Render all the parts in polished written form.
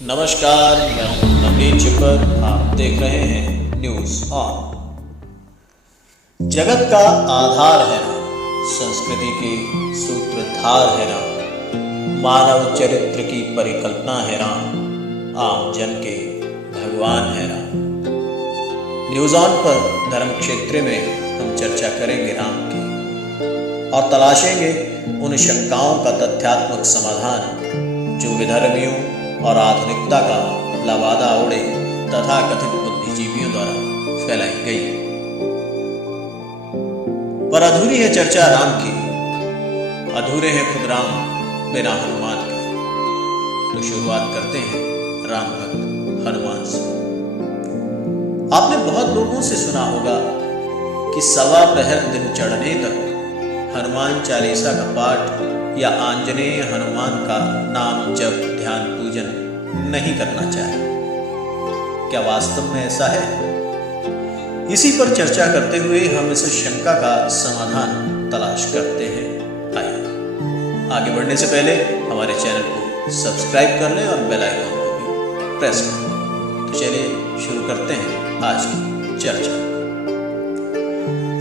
नमस्कार, मैं हूं नवनीत चिपर। आप देख रहे हैं न्यूज ऑन। जगत का आधार है राम, संस्कृति के सूत्रधार है राम, मानव चरित्र की परिकल्पना है राम, आम जन के भगवान है राम। न्यूज ऑन पर धर्म क्षेत्र में हम चर्चा करेंगे राम की और तलाशेंगे उन शंकाओं का तथ्यात्मक समाधान जो विधर्मियों और आधुनिकता का लवादा ओढ़े तथा कथित बुद्धिजीवियों द्वारा फैलाई गई। पर अधूरी है चर्चा राम की, अधूरे हैं खुद राम बिना हनुमान के। तो शुरुआत करते हैं राम भक्त हनुमान से। आपने बहुत लोगों से सुना होगा कि सवा पहर दिन चढ़ने तक हनुमान चालीसा का पाठ या आंजनेय हनुमान का नाम जप ध्यान पूजन नहीं करना चाहिए। क्या वास्तव में ऐसा है? इसी पर चर्चा करते हुए हम इस शंका का समाधान तलाश करते हैं। आइए आगे बढ़ने से पहले हमारे चैनल को सब्सक्राइब कर लें और बेल आइकन को भी प्रेस कर लें। तो चलिए शुरू करते हैं आज की चर्चा।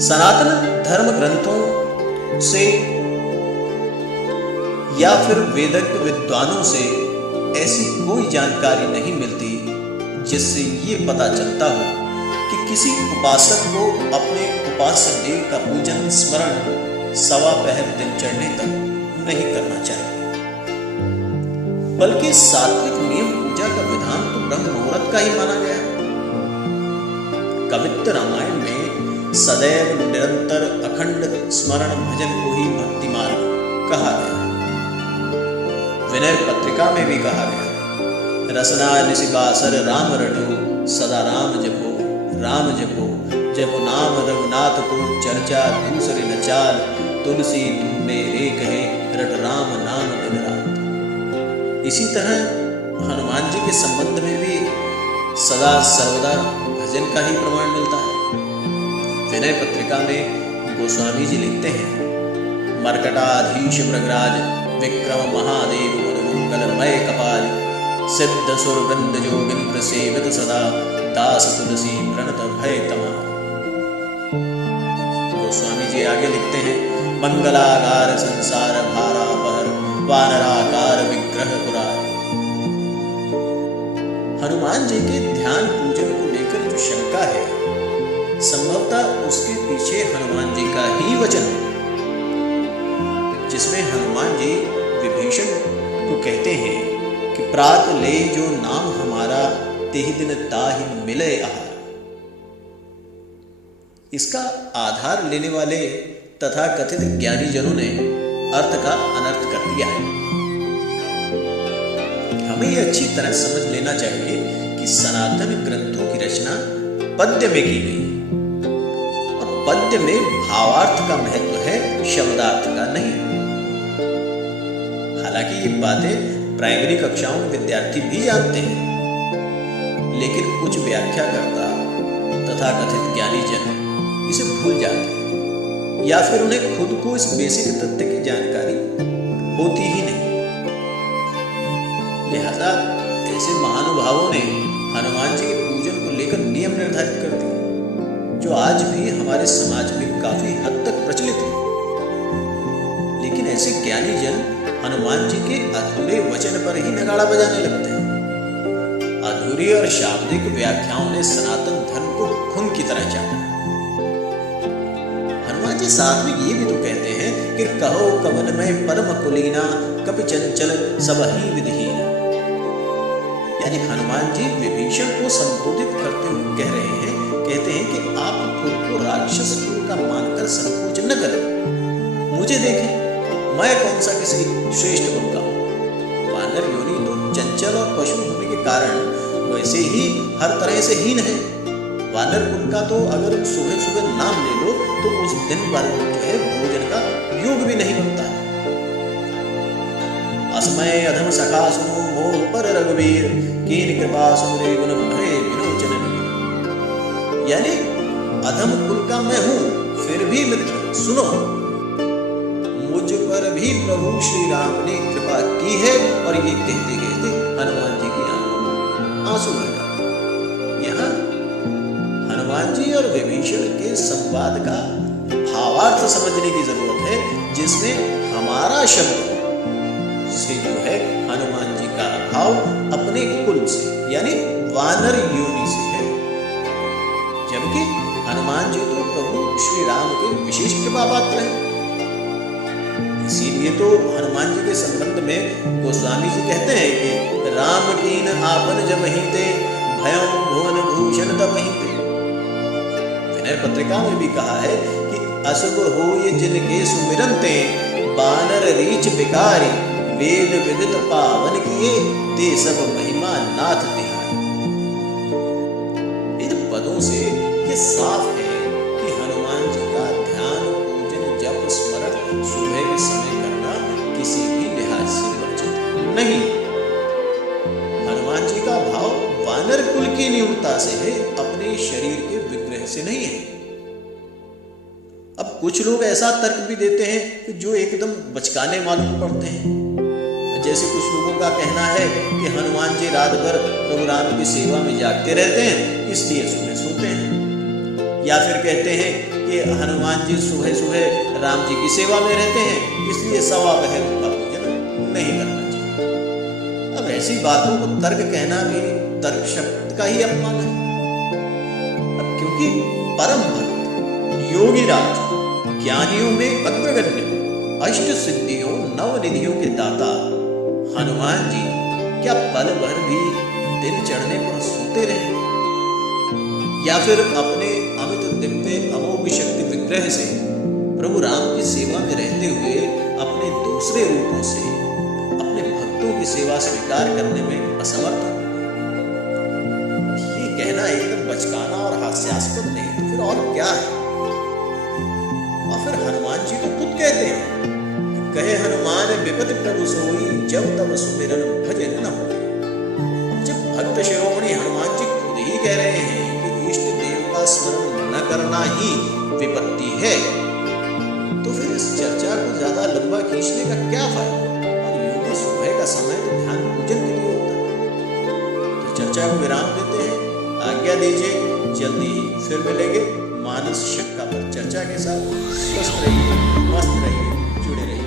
सनातन धर्म ग्रंथों से या फिर वेदज्ञ विद्वानों से ऐसी कोई जानकारी नहीं मिलती जिससे ये पता चलता हो कि किसी उपासक को अपने उपास्य देव का पूजन स्मरण सवा पहर दिन चढ़ने तक नहीं करना चाहिए, बल्कि सात्विक नियम पूजा का विधान तो ब्रह्म मुहूर्त का ही माना गया। कवित्त रामायण में सदैव निरंतर अखंड स्मरण भजन को ही भक्ति मार्ग कहा गया। विनय पत्रिका में भी कहा गया, रसना निशिबासर राम रटो, सदा राम जपो, राम जपो, जपो नाम रघुनाथ को चर्चा दूसरे न चाल, तुलसी तुम मेरे कहे रट राम नाम दिन रात। इसी तरह हनुमान जी के संबंध में भी सदा सर्वदा भजन का ही प्रमाण मिलता है। विनय पत्रिका में गोस्वामी जी लिखते हैं, मरकटाधीश मृगराज विक्रम महादेव मंगलमय कपाल, सिद्ध सुर वृंद जोगिंद्र सेवित सदा, दास तुलसी प्रणत भय तमा। गोस्वामी जी आगे लिखते हैं, मंगलाकार संसार भारा पहर, वानराकार विग्रह पुरार। हनुमान जी के ध्यान पूजन को लेकर जो शंका है, संभवतः उसके पीछे हनुमान जी का ही वचन है, जिसमें हनुमान जी विभीषण को कहते हैं कि प्रात ले जो नाम हमारा, तेहि दिन ताहि मिले आहार। इसका आधार लेने वाले तथा कथित ज्ञानी जनों ने अर्थ का अनर्थ कर दिया है। हमें यह अच्छी तरह समझ लेना चाहिए कि सनातन ग्रंथों की रचना पद्य में की गई और पद्य में भावार्थ का महत्व है, शब्दार्थ का नहीं। हालांकि ये बातें प्राइमरी कक्षाओं में विद्यार्थी भी जानते हैं, लेकिन कुछ व्याख्याकर्ता तथा कथित ज्ञानी जन इसे भूल जाते हैं या फिर उन्हें खुद को इस बेसिक तथ्य की जानकारी होती ही नहीं। लिहाजा ऐसे महानुभावों ने हनुमान जी के पूजन को लेकर नियम निर्धारित कर दिए, जो आज भी हमारे समाज में काफी हद तक प्रचलित है। लेकिन ऐसे ज्ञानी जन हनुमान जी के अधूरे वचन पर ही नगाड़ा बजाने लगते हैं। अधूरी और शाब्दिक व्याख्याओं ने सनातन धर्म को खून की तरह चाटा। हनुमान जी साथ में ये भी तो कहते हैं कि कहो कवन में परम कुलीना, कपि चंचल सब ही विधिहीन। यानी हनुमान जी विभीषण को संबोधित करते हुए कह रहे हैं, कहते हैं कि आप खुद को राक्षस कुल का मानकर संकोच न करें, मुझे देखें, मैं कौन सा किसी श्रेष्ठ कुल का हूं। वानर योनि तो चंचल और पशु होने के कारण वैसे ही हर तरह से हीन है। वानर कुल का तो अगर सुबह सुबह नाम ले लो तो उस दिन भर जो है भोजन का योग भी नहीं बनता है। असमय अधम सखा सुनो मोह पर रघुवीर, कीन कृपा सुमरे गुण भरे विलोचन। यानी अधम कुल का मैं हूं, फिर भी मित्र सुनो, मुझ पर भी प्रभु श्री राम ने कृपा की है। और ये कहते कहते हनुमान जी की आंखों आंसू बह जाते। यहाँ हनुमान जी और विभीषण के संवाद का भावार्थ समझने की जरूरत है, जिसमें हमारा शब्द से जो है हनुमान जी का भाव अपने कुल से यानी वानर योनि से है, जबकि हनुमान जी तो प्रभु श्री राम के विशेष कृपा पात्र हैं। इसीलिए तो हनुमान जी के संबंध में गोस्वामी जी कहते हैं कि राम कीन आपन जबहि ते भयं भुवन भूषण तबहि ते। विनय पत्रिका में भी कहा है कि अशुभ होय जिनके सुमिरन्ते बानर रीच विकारी वेद विदित पावन किए ते सब महिमा नाथ तिहारी। इन पदों से ये साफ है कि हनुमान जी का ध्यान पूजन जप स्मरण सुबह के समय करना किसी भी लिहाज से वर्जित नहीं। हनुमान जी का भाव वानर कुल की न्यूनता से है, अपने शरीर के विग्रह से नहीं है। अब कुछ लोग ऐसा तर्क भी देते हैं कि जो एकदम बचकाने मालूम पड़ते हैं। जैसे कुछ लोगों का कहना है कि हनुमान जी रात भर प्रभु राम की सेवा में जागते रहते हैं, इसलिए सुबह सोते हैं। या फिर कहते हैं कि हनुमान जी सुबह सुबह राम जी की सेवा में रहते हैं, इसलिए सवा पहर उनका पूजन नहीं करना चाहिए। अब ऐसी बातों को तर्क कहना भी तर्क शब्द का ही अपमान है। अब क्योंकि परम भक्त योगी राज ज्ञानियों में अग्रगण्य अष्ट सिद्धियों नव निधियों के दाता हनुमान जी क्या पल भर भी दिन चढ़ने पर सोते रहे, या फिर अपने अमित दिव्य अमोघ शक्ति विग्रह से प्रभु राम की सेवा में रहते हुए अपने दूसरे रूपों से अपने भक्तों की सेवा स्वीकार करने में असमर्थ हो? ये कहना एकदम बचकाना और हास्यास्पद नहीं तो फिर और क्या है। और फिर हनुमान जी तो खुद कहते हैं, कहे हनुमान विपति प्रभु सोई जब तब सुमिरन भजन न हो। जब भक्त शिरोमणि हनुमान जी खुद ही कह रहे हैं कि इष्ट देव का स्मरण न करना ही विपत्ति है, तो फिर इस चर्चा को ज्यादा लंबा खींचने का क्या फायदा। और योगी सुबह का समय तो ध्यान पूजन के लिए होता है। तो चर्चा को विराम देते हैं, आज्ञा दीजिए, जल्दी ही फिर मिलेंगे मानस शक्का पर चर्चा के साथ। स्वस्थ रहिए, मस्त रहिए, जुड़े रहिए।